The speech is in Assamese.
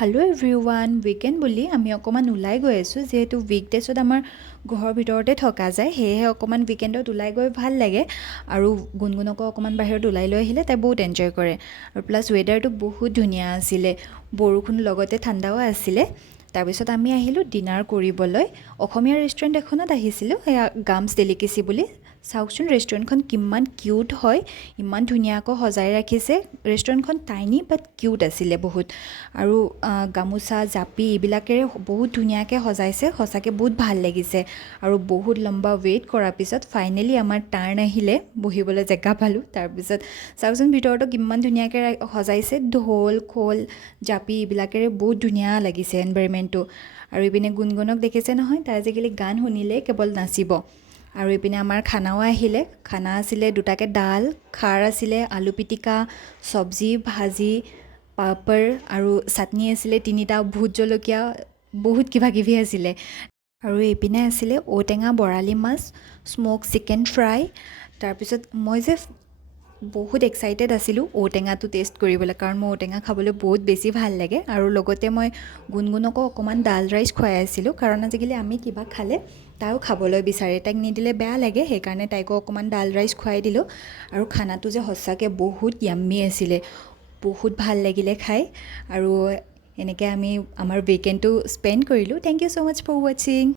হেল্ল' এভৰিৱান উইকেণ্ড বুলি আমি অকণমান ওলাই গৈ আছোঁ যিহেতু উইকডেজত আমাৰ ঘৰৰ ভিতৰতে থকা যায় সেয়েহে অকণমান উইকেণ্ডত ওলাই গৈ ভাল লাগে আৰু গুণগুণকো অকণমান বাহিৰত ওলাই লৈ আহিলে তাই বহুত এনজয় কৰে আৰু প্লাছ ৱেডাৰটো বহুত ধুনীয়া আছিলে বৰষুণ লগতে ঠাণ্ডাও আছিলে তাৰপিছত আমি আহিলোঁ ডিনাৰ কৰিবলৈ অসমীয়া ৰেষ্টুৰেণ্ট এখনত আহিছিলোঁ সেয়া গামছ ডেলিকেচি বুলি চাওকচোন ৰেষ্টুৰেণ্টখন কিমান কিউট হয় ইমান ধুনীয়াকৈ সজাই ৰাখিছে ৰেষ্টুৰেণ্টখন টাইনি বাট কিউট আছিলে বহুত আৰু গামোচা জাপি এইবিলাকেৰে বহুত ধুনীয়াকৈ সজাইছে সঁচাকৈ বহুত ভাল লাগিছে আৰু বহুত লম্বা ৱেইট কৰাৰ পিছত ফাইনেলি আমাৰ টাৰ্ণ আহিলে বহিবলৈ জেগা পালোঁ তাৰপিছত চাওকচোন ভিতৰতো কিমান ধুনীয়াকৈ সজাইছে ঢোল খোল জাপি এইবিলাকেৰে বহুত ধুনীয়া লাগিছে এনভাইৰমেণ্টটো আৰু ইপিনে গুণগুণক দেখিছে নহয় তাই আজিকালি গান শুনিলেই কেৱল নাচিব আৰু ইপিনে আমাৰ খানাও আহিলে খানা আছিলে দুটাকৈ ডাল খাৰ আছিলে আলু পিটিকা চব্জি ভাজি পাপৰ আৰু চাটনি আছিলে তিনিটা ভোট জলকীয়া বহুত কিবাকিবি আছিলে আৰু এইপিনে আছিলে ঔটেঙা বৰালি মাছ স্ম'ক চিকেন ফ্ৰাই তাৰপিছত মই যে বহুত এক্সাইটেড আছিলোঁ ঔটেঙাটো টেষ্ট কৰিবলৈ কাৰণ মই ঔটেঙা খাবলৈ বহুত বেছি ভাল লাগে আৰু লগতে মই গুণগুণকো অকণমান ডাল ৰাইচ খুৱাই আছিলোঁ কাৰণ আজিকালি আমি কিবা খালে তাইও খাবলৈ বিচাৰে তাইক নিদিলে বেয়া লাগে সেইকাৰণে তাইকো অকণমান ডাল ৰাইচ খুৱাই দিলোঁ আৰু খানাটো যে সঁচাকৈ বহুত য়াম্মি আছিলে বহুত ভাল লাগিলে খাই আৰু এনেকৈ আমি আমাৰ উইকেণ্ডটো স্পেণ্ড কৰিলোঁ thank you so' much for ৱাচিং